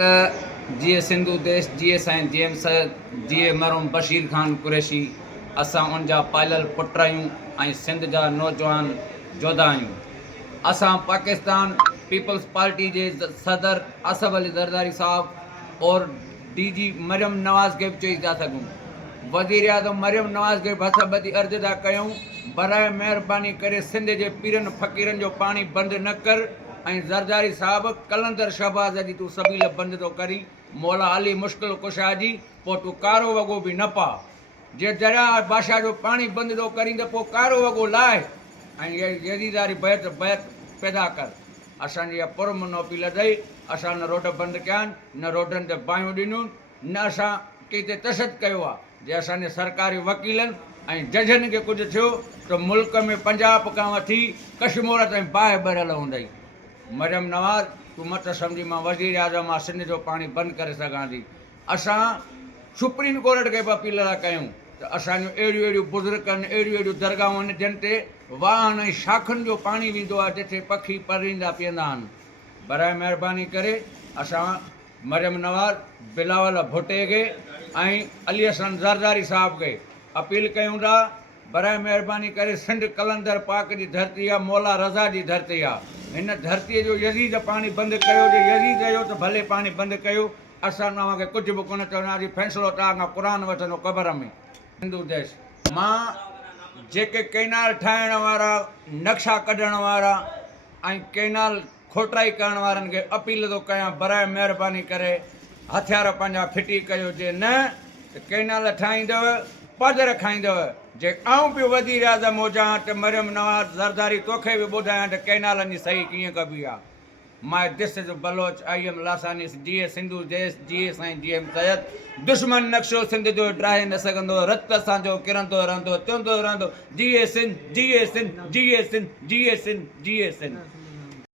जीअं सिंधु देश जीअं साईं जेम्स जीअं मरहूम बशीर ख़ान कुरैशी असां उन जा पालियल पुट आहियूं ऐं सिंध जा नौजवान जोधा आहियूं। असां पाकिस्तान पीपल्स पार्टी जे सदर असफ अली ज़रदारी साहब और DG मरियम नवाज़ खे बि चई था सघूं। वज़ीर आज़म मरियम नवाज़ खे हथ ॿधी अर्ज़ु था कयूं, बराए महिरबानी करे सिंध जे पीरनि फ़क़ीरनि जो पाणी बंदि न कर। ऐं ज़रदारी साहब कलंदर शहबाज़ जी तूं सबील बंदि थो करी, मौला अली मुश्किल कुशा जी पोइ तूं कारो वॻो बि न पा। जे दरिया बादशाह जो पाणी बंदि थो करी त पोइ कारो वॻो लाहे ऐं यज़ीदारी बैत पैदा कर। असांजी इहा पुरमन अपील अथई, असां न रोड बंदि कया आहिनि, न रोडनि ते बाहियूं ॾिनियूं, न असां कंहिं ते तशद कयो आहे। जे असांजे सरकारी वकीलनि ऐं जजनि खे कुझु थियो त मुल्क में पंजाब खां वठी कश्मीर ताईं बाहि भरियल हूंदई। मरियम नवाज़ तूं मत सम्झी मां वज़ीर आज़म मां सिंध जो पाणी बंदि करे सघां थी। असां सुप्रीम कोर्ट खे बि अपील था कयूं त असांजूं अहिड़ियूं बुज़ुर्ग आहिनि, अहिड़ियूं दरगाहूं आहिनि जिन ते वाहन ऐं शाखनि जो पाणी वेंदो आहे, जिथे पखी परींदा पीअंदा आहिनि। बराए महिरबानी करे असां मरियम नवाज़, बिलावल भुट्टे खे ऐं अली हसन ज़रदारी साहब खे अपील कयूं था, बराए महिरबानी करे सिंध कलंदर पाक जी धरती आहे, मौला रज़ा जी धरती आहे। हिन धरतीअ जो यज़ीद पाणी बंदि कयो, जे यज़ीद जो त भले पाणी बंदि कयो, असां तव्हांखे कुझु बि कोन चवंदासीं। फ़ैसिलो तव्हां खां क़ुर वठंदो क़बर में। हिंदू देश मां जेके कैनाल ठाहिण वारा, नक्शा कढण वारा ऐं कैनाल खोटाई करण वारनि खे अपील थो कयां, बराए महिरबानी करे हथियार पंहिंजा फिटी कयो। जे न त कैनाल ठाहींदव पधर खाईंदव। जे आऊं बि वज़ीर आज़म हुजां त मरियम नवाज़ ज़रदारी तोखे बि ॿुधायां त कैनालनि जी सही कीअं कबी आहे। My this is Baloch, I am Lasani, जीअं सिंधु देश, जीअं साईं GM सैयद। दुश्मन नक्शो सिंध जो ड्राहे न सघंदो, रत असांजो किरंदो रहंदो, चवंदो रहंदो, जीअं सिंध, जीअं सिंध, जीअं सिंध, जीअं सिंध, जीअं सिंध।